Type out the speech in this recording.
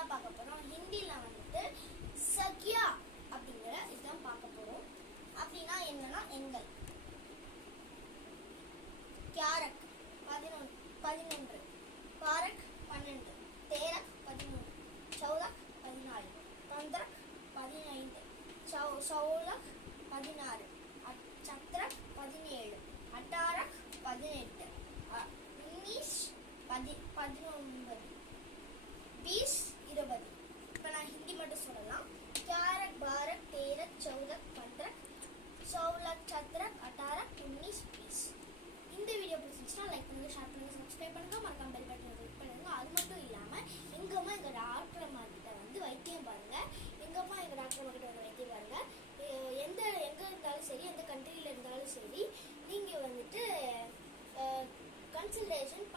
தான் பார்க்க போகிறோம். ஹிந்தியில் வந்துட்டு சக்யா அப்படிங்கிற இதுதான் பார்க்க போகிறோம். அப்படின்னா என்னன்னா எண்கள். கியாரக் 11, பாரக் 12, தேரக் 13, சௌதக் 14, பந்தரக் 15, சௌலக் 16, சத்ரக் 17, அட்டாரக் 18, 19, 20, 20. இப்போ நான் ஹிந்தி மட்டும் சொல்லலாம். கியாரக், பாரக், தேரக், சௌதக், பந்தரக், சௌலக், சத்ரக், அட்டாரக், 19, 20. இந்த வீடியோ பிடிச்சிருந்துச்சுன்னா லைக் பண்ணுங்க, ஷேர் பண்ணுங்க, சப்ஸ்கிரைப் பண்ணுங்க, மறக்காம பெல் பட்டனை கிளிக் பண்ணுங்க. அது மட்டும் இல்லாமல் எங்கம்மா எங்கள் டாக்டர் அம்மா கிட்ட வந்து வைத்தியம் பாருங்க. எங்கம்மா எங்கள் டாக்டர் அம்மா கிட்ட வந்து வைத்தியம் பாருங்க. எங்கே இருந்தாலும் சரி, எந்த கண்ட்ரியில் இருந்தாலும் சரி, நீங்கள் வந்துட்டு கன்சல்டேஷன்